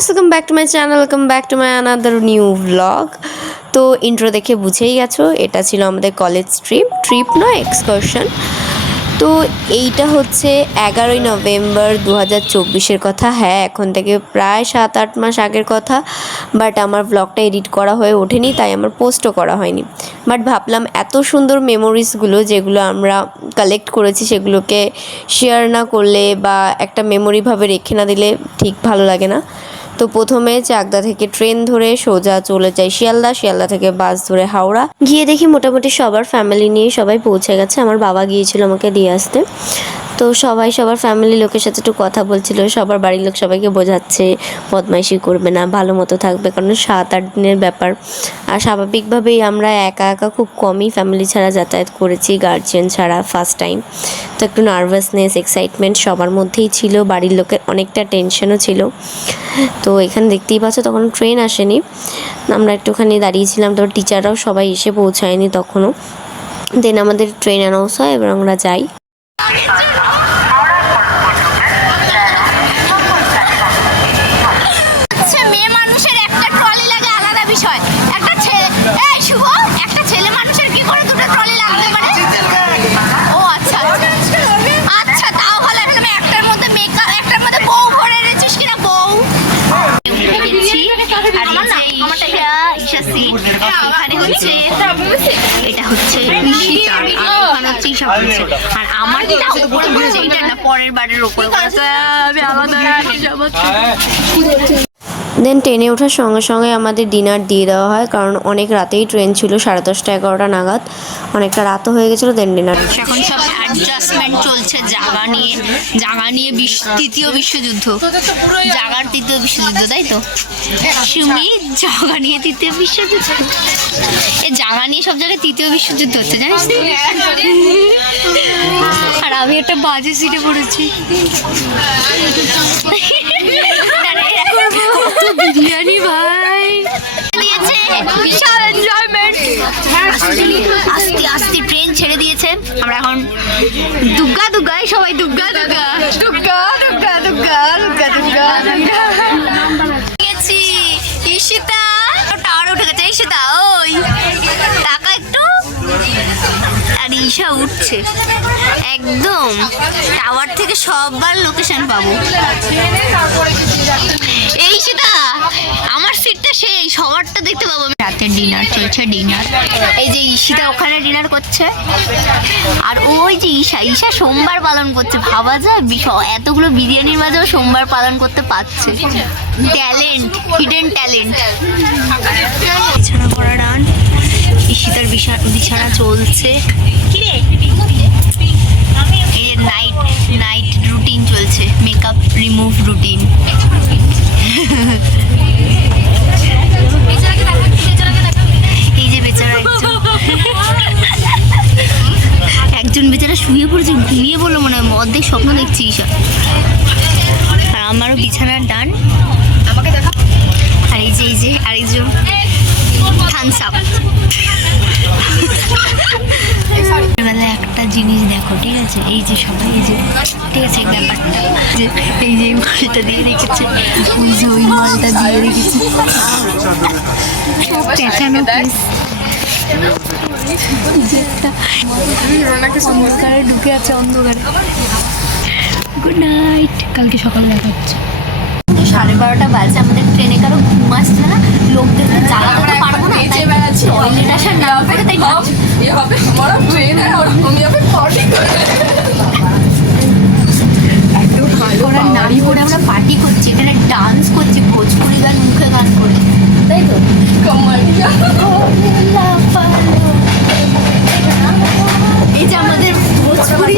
Guys, welcome back to my channel, welcome back to my another new blog. তো intro দেখে বুঝেই গেছো এটা ছিল আমাদের কলেজ ট্রিপ নয়, এক্সকারশন। তো এইটা হচ্ছে 11ই নভেম্বর 2024-এর কথা। হ্যাঁ, এখন থেকে প্রায় 7-8 মাস আগের কথা। বাট আমার ব্লগটা এডিট করা হয়ে ওঠেনি, তাই আমার পোস্টও করা হয়নি। বাট ভাবলাম এত সুন্দর মেমোরিজগুলো যেগুলো আমরা কালেক্ট করেছি সেগুলোকে শেয়ার না করলে বা একটা মেমোরিভাবে রেখে না দিলে ঠিক ভালো লাগে না। তো প্রথমে চাকদা থেকে ট্রেন ধরে সোজা চলে যাই শিয়ালদা থেকে বাস ধরে হাওড়া। গিয়ে দেখি মোটামুটি সবার ফ্যামিলি নিয়ে সবাই পৌঁছে গেছে। আমার বাবা গিয়েছিল আমাকে দিয়ে আসতে। তো সবার ফ্যামিলি লোকের সাথে একটু কথা বলছিল, সবার বাড়ির লোক সবাইকে বোঝাচ্ছে বদমাইশি করবে না, ভালো মতো থাকবে, কারণ 7-8 দিনের ব্যাপার। আর স্বাভাবিকভাবেই আমরা একা খুব কমই ফ্যামিলি ছাড়া যাতায়াত করেছি, গার্জিয়ান ছাড়া ফার্স্ট টাইম। তো একটু নার্ভাসনেস, এক্সাইটমেন্ট সবার মধ্যেই ছিল, বাড়ির লোকের অনেকটা টেনশনও ছিল। তো এখানে দেখতেই পাচ্ছ তখন ট্রেন আসেনি, আমরা একটুখানি দাঁড়িয়েছিলাম। তো টিচাররাও সবাই এসে পৌঁছায়নি তখনও। দেন আমাদের ট্রেন অ্যানাউন্স হয়, এবার আমরা যাই। এটা হচ্ছে আর আমার পরের বারের উপরে দেন ট্রেনে ওঠার সঙ্গে সঙ্গে আমাদের ডিনার দিয়ে দেওয়া হয়, কারণ অনেক রাতেই ট্রেন ছিল, 10:30-11টা নাগাদ, অনেকটা রাতও হয়ে গেছিলো। দেন ডিনার এখন সব অ্যাডজাস্টমেন্ট চলছে জায়গা নিয়ে তৃতীয় বিশ্বযুদ্ধ, জাগার তৃতীয় বিশ্বযুদ্ধ, তাই তো সুমি? জাগা নিয়ে তৃতীয় বিশ্বযুদ্ধ, এই জাগা নিয়ে সব জায়গায় তৃতীয় বিশ্বযুদ্ধ হচ্ছে, জানিস? আর আমি একটা বাজে সিটে পড়েছি। বিরিয়ানি ভাই দিয়েছে, বিশাল এনজয়মেন্ট। আস্তে আস্তে ট্রেন ছেড়ে দিয়েছে, আমরা এখন দুগ্গা সবাই দুগ্গা গেছি। ঈশিতা টাওয়ারে উঠে গেছে। ঈশিতা ওই টাকা একটু, আর ঈশা উঠছে একদম টাওয়ার থেকে সববার লোকেশন পাবো। এই সেটা আমার সিটটা সেই সবারটা দেখতে পাবো। রাতের ডিনার চলছে, এই যে ঈশিতা ওখানে ডিনার করছে, আর ওই যে ঈশা সোমবার পালন করছে। ভাবা যায় এতগুলো বিরিয়ানির মাঝেও সোমবার পালন করতে পারছে। Talent, hidden talent. বিছানা করা ডান, ঈশিতার বিছানা চলছে। নাইট রুটিন চলছে, মেকআপ রিমুভ রুটিন। এই যে বেচারা একজন বেচারা শুয়ে পড়েছে, ঘুমিয়ে পড়লো মনে হয়, অর্ধেক স্বপ্ন দেখছি ঈশা। আর আমারও বিছানার ডান। আর এই যে আরেকজন থামস আপ। একটা জিনিস দেখো, ঠিক আছে? এই যে সবাই, এই যে ঠিক আছে ব্যাপারটা, যে এই যে মালটা দিয়ে রেখেছে, ওই মালটা দিয়ে রেখেছে, পেঁচানো পিস। অন্ধকারে ঢুকে আছে, অন্ধকারে। গুড নাইট, কালকে সকালে দেখা হচ্ছে। 12:30 বাজে, আমাদের ট্রেনে কারো ঘুম আসছে না, লোকদেরকে জ্বালাতে তো পারবো না, টয়লেট আসার নাম করে তাই নাড়ি করে আমরা পার্টি করছি, এখানে ডান্স করছি, ভোজপুরি গান মুখে গান করে, তাই তো? এই যে আমাদের ভোজপুরি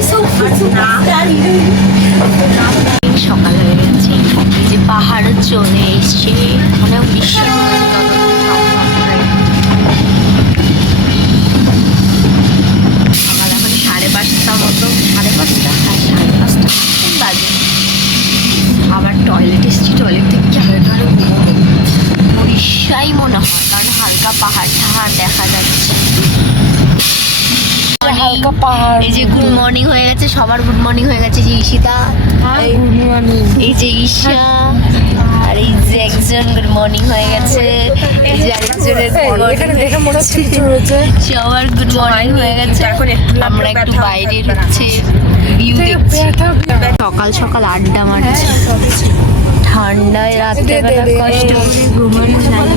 সকাল হয়ে গেছে, এই যে পাহাড় চলে এসছে, অনেক বিশাল। সকাল এখন 5:30 মতো, 5:30 বাজে। আবার টয়লেট এসছি, টয়লেট থেকে চারধারে উড়িষ্যাই মনে হয়, কারণ হালকা পাহাড় দেখা যাচ্ছে। হালকা পাহাড়। এই যে গুড মর্নিং হয়ে গেছে, সবার গুড মর্নিং হয়ে গেছে। যে ঈশিতা, গুড মর্নিং, এই যে ঈশা, আর এই যে আরেকজন গুড মর্নিং হয়ে গেছে, এই যে আরেকজনের সবার গুড মর্নিং হয়ে গেছে। আমরা একটু বাইরের হচ্ছে ভিউ দেখছি, সকাল সকাল আড্ডা মারছি, ঠান্ডায় রাত্রেবেলা কষ্ট করে ঘুমানো যায়।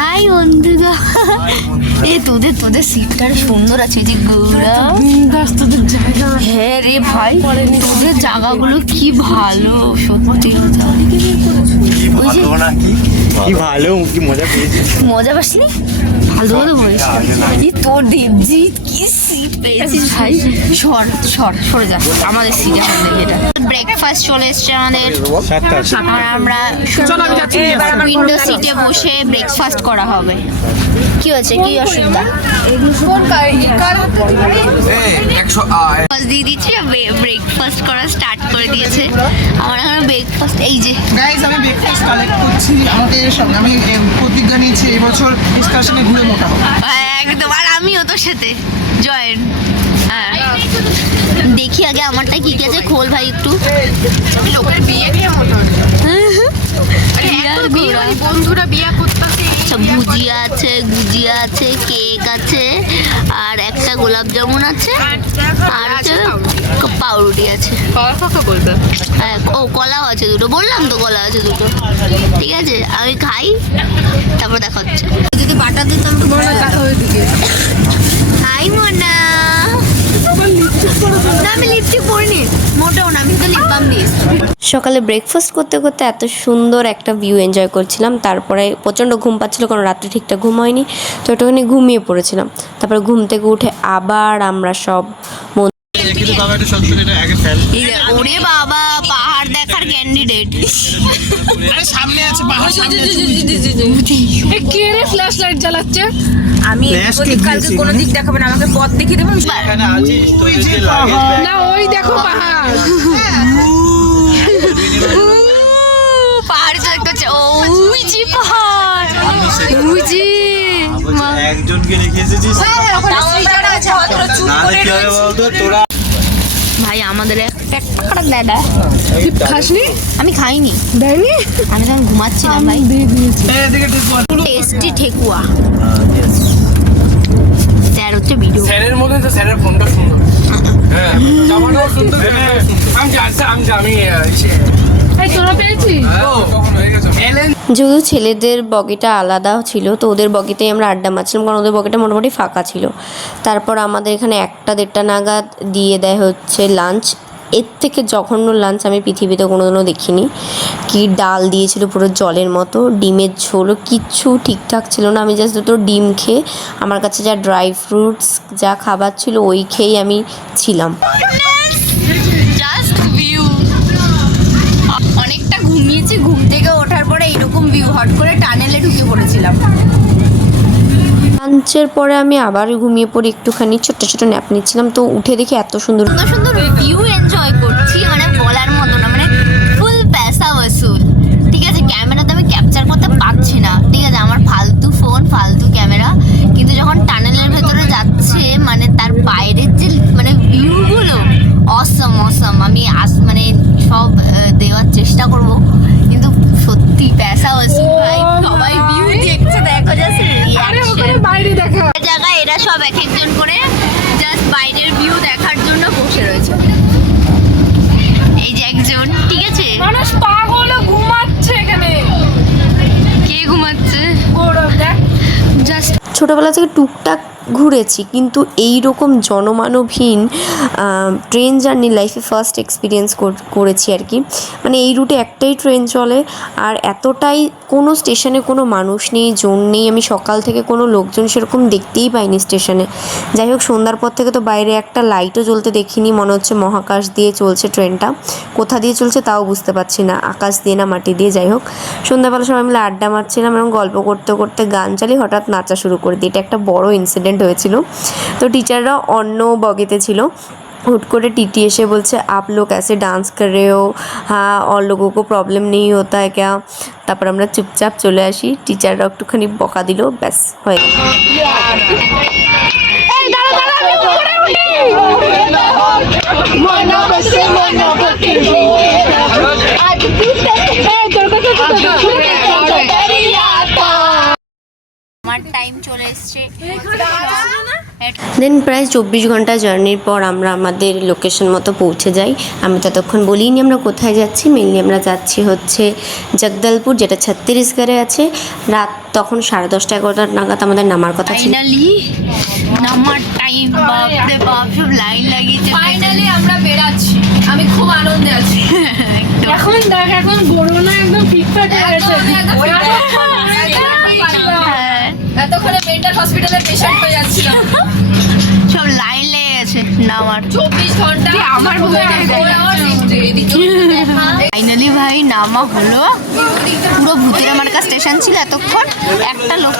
হাই বন্ধুরা, তোদের সিটটা সুন্দর আছে যে গৌরা। হ্যাঁ রে ভাই, তোদের জায়গাগুলো কি ভালো সত্যি। কি ভালো, কি মজা পেয়েছি। মজা পাসনি? ভালো ভালো বলিস তোর দেবজিৎ কি সিট পেয়েছিস ভাই। সরে যা, আমাদের সিট এটা। ব্রেকফাস্ট চলে এসছে আমাদের, আর আমরা উইন্ডো সিটে বসে ব্রেকফাস্ট করা হবে। কি হচ্ছে, কি অসুবিধা? দিয়ে দিচ্ছি, ব্রেকফাস্ট করা স্টার্ট করে দিয়েছে। আমার এখন ব্রেকফাস্ট, এই যে গাইস আমি ব্রেকফাস্ট কালেক্ট করছি। আমি প্রতিজ্ঞা নিয়েছি এই বছর এক্সকারশনে ঘুরে মোটা হবো। একদম, আর আমিও তোর সাথে জয়েন। হ্যাঁ, দেখি আগে আমারটা কি কি আছে, খোল ভাই একটু। লোকের বিয়ে নিয়ে মোটর বন্ধুরা বিয়ে করতেছে। ভুজিয়া আছে, গুজিয়া আছে, কেক আছে, আর একটা গোলাপ জামুন আছে, আর হচ্ছে পাউরুটি আছে। হ্যাঁ, ও কলাও আছে দুটো, বললাম তো কলা আছে দুটো। ঠিক আছে, আমি খাই, তারপর দেখা হচ্ছে। যদি বাটা দিতাম তো হাই মোনা। না আমি লিপস্টিক পরিনি, মোটেও না, আমি তো লিপ বাম দিয়েছি। সকালে ব্রেকফাস্ট করতে করতে এত সুন্দর একটা ভিউ এনজয় করছিলাম। তারপরে প্রচণ্ড ঘুম পাচ্ছিল, কারণ রাত্রে ঠিকঠাক ঘুম হয়নি, তো একটুখানি ঘুমিয়ে পড়েছিলাম। তারপরে ঘুম থেকে উঠে আবার আমরা সব ওরে বাবা, পাহাড় দেখার ক্যান্ডিডেট। সামনে আছে পাহাড়, কে রে ফ্ল্যাশ লাইট জ্বালাচ্ছে? আমি কালকে কোনো দিক দেখাবে না, আমাকে পথ দেখিয়ে দেবেন। না ওই দেখো পাহাড়, পাহাড় দেখতে হচ্ছে, ওই যে পাহাড়, ওই যে একজনকে রেখে এসেছিস, নাহলে কি হবে বলতো তোরা। ভাই আমাদের একটা দাদা খাসনি? আমি খাইনি, দেয়নি? আমি তখন ঘুমাচ্ছিলাম ভাই। টেস্টি ঠেকুয়া স্যার হচ্ছে ভিডিও। স্যারের মধ্যে তো স্যারের ফোনটা সুন্দর, হ্যাঁ জামাটাও সুন্দর। এই তোরা পেয়েছিস? যেহেতু ছেলেদের বগিটা আলাদা ছিল, তো ওদের বগিতেই আমরা আড্ডা মারছিলাম, কারণ ওদের বগিটা মোটামুটি ফাঁকা ছিল। তারপর আমাদের এখানে 1টা-1:30 নাগাদ দিয়ে দেয় হচ্ছে লাঞ্চ। এর থেকে জঘন্য লাঞ্চ আমি পৃথিবীতে কোনোদিনও দেখিনি। কি ডাল দিয়েছিল পুরো জলের মতো, ডিমের ঝোলও কিচ্ছু ঠিকঠাক ছিল না। আমি জাস্ট 2টো ডিম খেয়ে, আমার কাছে যা ড্রাই ফ্রুটস যা খাবার ছিল ওই খেয়েই আমি ছিলাম। জাস্ট ভিউ, অনেকটা ঘুমিয়েছি, ঘুম থেকে ওঠার পরে এইরকম ভিউ, হট করে টানেলে ঢুকে পড়েছিলাম। লাঞ্চের পরে আমি আবার ঘুমিয়ে পড়ি, একটুখানি ছোট্ট ছোট ন্যাপ নিচ্ছিলাম। তো উঠে দেখি এত সুন্দর সুন্দর ভিউ এনজয় করছি, মানে বলার মতো না, মানে ফুল পয়সা ওসুল। ঠিক আছে, ক্যামেরাতে আমি ক্যাপচার করতে পারছি না, ঠিক আছে, আমার ফালতু ফোন, ফালতু ক্যামেরা, কিন্তু যখন টানেলের ভেতরে যাচ্ছে, মানে তার বাইরের যে মানে ভিউগুলো অসম। আমি মানে সব দেওয়ার চেষ্টা করব, কিন্তু সত্যি পয়সা ওসুল ভাই। সবাই ভিউ দেখছে, দেখো জাস্ট বাইরে দেখা জায়গায় এরা সব এক একজন করে জাস্ট বাইরের ভিউ দেখার জন্য বসে রয়েছে। এই যে একজন, ঠিক আছে, মানুষ পাগল ঘুমাচ্ছে এখানে। কে ঘুমাচ্ছে? গৌরব দেখ, জাস্ট ছোটোবেলা থেকে টুকটাক ঘুরেছি, কিন্তু এই রকম জনমানবহীন ট্রেন জার্নি লাইফে ফার্স্ট এক্সপিরিয়েন্স করেছি আর কি। মানে এই রুটে একটাই ট্রেন চলে, আর এতটাই কোনো স্টেশনে কোনো মানুষ নেই, জন নেই। আমি সকাল থেকে কোনো লোকজন সেরকম দেখতেই পাইনি স্টেশনে। যাই হোক, সন্ধ্যার পর থেকে তো বাইরে একটা লাইটও জ্বলতে দেখিনি, মনে হচ্ছে মহাকাশ দিয়ে চলছে ট্রেনটা। কোথা দিয়ে চলছে তাও বুঝতে পারছি না, আকাশ দিয়ে না মাটি দিয়ে। যাই হোক, সন্ধ্যাবেলা সবাই মিলে আড্ডা মারছিলাম এবং গল্প করতে করতে গান চালিয়ে হঠাৎ নাচা শুরু করে দিই। এটা একটা বড় ইনসিডেন্ট হয়েছিল। তো টিচাররা অন্য বগিতে ছিল, हुट করে टीटी এসে বলছে आप लोग ऐसे डांस कर रहे हो, हाँ और लोगों को प्रॉब्लम नहीं होता है क्या। তারপর আমরা চুপচাপ চলে আসি, টিচাররা একটুখানি বকা দিল, ব্যাস হয়ে গেল। নামার টাইম চলে এসছে। দেন প্রায় 24 ঘন্টা জার্নির পর আমরা আমাদের লোকেশন মতো পৌঁছে যাই। আমি ততক্ষণ বলিনি আমরা কোথায় যাচ্ছি। মেনলি আমরা যাচ্ছি হচ্ছে জগদলপুর, যেটা ছত্তিশগড়ে আছে। রাত তখন 10:30-11টা নাগাদ আমাদের নামার কথা ছিল। ফাইনালি নামার টাইম, বাপরে বাপ, সব লাইন লাগিয়েছে। ফাইনালি আমরা বেরাচ্ছি, আমি খুব আনন্দে আছি। এখন দেখ, এখন বড়না একদম ফিটফাট হয়ে গেছে। হ্যাঁ, এতক্ষণে মেন্টাল হসপিটালের পেশেন্ট হয়ে যাচ্ছিলাম। সব লাইন লেগে গেছে নামার। 24 ঘন্টা আমার ফাইনালি ভাই নামা হলো। পুরো ভূতের মার্কা স্টেশন ছিল এতক্ষণ, একটা লোক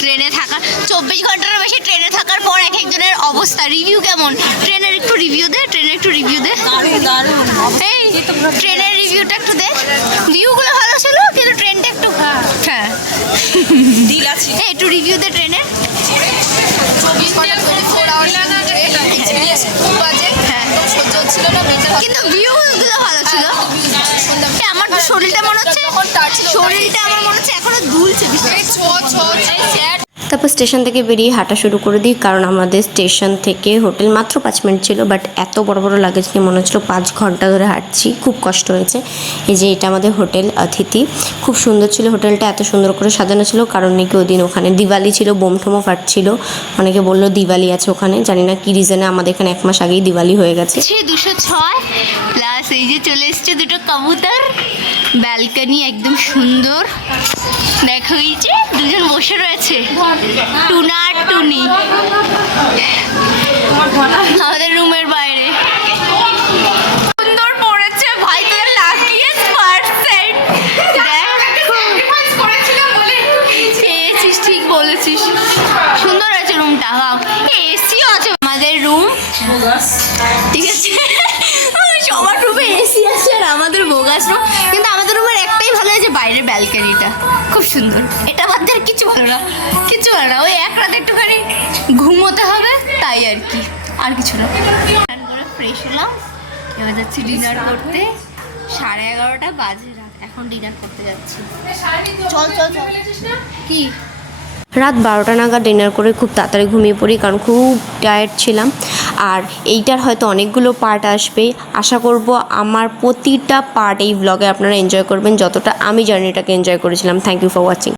ট্রেনে থাকা 24 ঘন্টার বেশি ট্রেনে থাকার পর এক একজনের অবস্থা। রিভিউ কেমন? ট্রেনের একটু রিভিউ দে, ট্রেনের একটু রিভিউ দে। এই ট্রেনের রিভিউটা একটু দে। ভিউগুলো ভালো ছিল কিন্তু ট্রেনটা একটু হ্যাঁ দিল আছে। এই একটু রিভিউ দে ট্রেনের। 24 ঘন্টা 24 আওয়ার্স এক্সপেরিয়েন্স খুব বাজে, একদম সহ্য হচ্ছিল না মেন্টাল। কিন্তু ভিউগুলো ভালো ছিল। আমার শরীরটা মনে হচ্ছে এখনো দুলছে ভীষণ। তারপর স্টেশন থেকে বেরিয়ে হাঁটা শুরু করে দিই, কারণ আমাদের স্টেশন থেকে হোটেল মাত্র 5 মিনিট ছিল। বাট এত বড় বড় লাগেজ নিয়ে মনে হচ্ছিলো 5 ঘন্টা ধরে হাঁটছি, খুব কষ্ট হয়েছে। এই যে এটা আমাদের হোটেল অতিথি, খুব সুন্দর ছিল হোটেলটা, এত সুন্দর করে সাজানো ছিল কারণ নাকি ওই দিন ওখানে দিওয়ালি ছিল, বোম ঠোমও ফাটছিল। অনেকে বললো দিওয়ালি আছে ওখানে, জানি না কী রিজনে, আমাদের এখানে 1 মাস আগেই দিওয়ালি হয়ে গেছে। 206 প্লাস এই যে চলে এসছে দুটো কবুতর। ব্যালকনি একদম সুন্দর, দেখো এই যে দুজন বসে রয়েছে, টুনা আর টুনি আমাদের রুমের বাইরে। সুন্দর পড়েছে ভাই, তোর লাকিয়েস্ট পার্সেন্ট। পেয়েছিস, ঠিক বলেছিস, সুন্দর আছে রুমটা। এসিও আছে আমাদের রুম, ঠিক আছে। সবার রুমে এসি আছে আর আমাদের বোগাস রুম। কিন্তু আমাদের রুমের একটাই ভালো আছে, বাইরের ব্যালকনিটা খুব সুন্দর। এটা বাদ দিয়ে আর কিছু ভালো না, কিছু ভালো না। ওই এক রাতে একটুখানি ঘুমোতে হবে তাই আর কি, আর কিছু না। স্নান করে ফ্রেশ হলাম, এবার যাচ্ছি ডিনার করতে। 11:30 বাজে রাত, এখন ডিনার করতে যাচ্ছি। চল চল চল। কি রাত 12টা নাগাদ ডিনার করে খুব তাড়াতাড়ি ঘুমিয়ে পড়ি, কারণ খুব টায়ার্ড ছিলাম। আর এইটার হয়তো অনেকগুলো পার্ট আসবে, আশা করব আমার প্রতিটা পার্ট এই ব্লগে আপনারা এনজয় করবেন যতটা আমি জার্নিটাকে এনজয় করেছিলাম। Thank you for watching.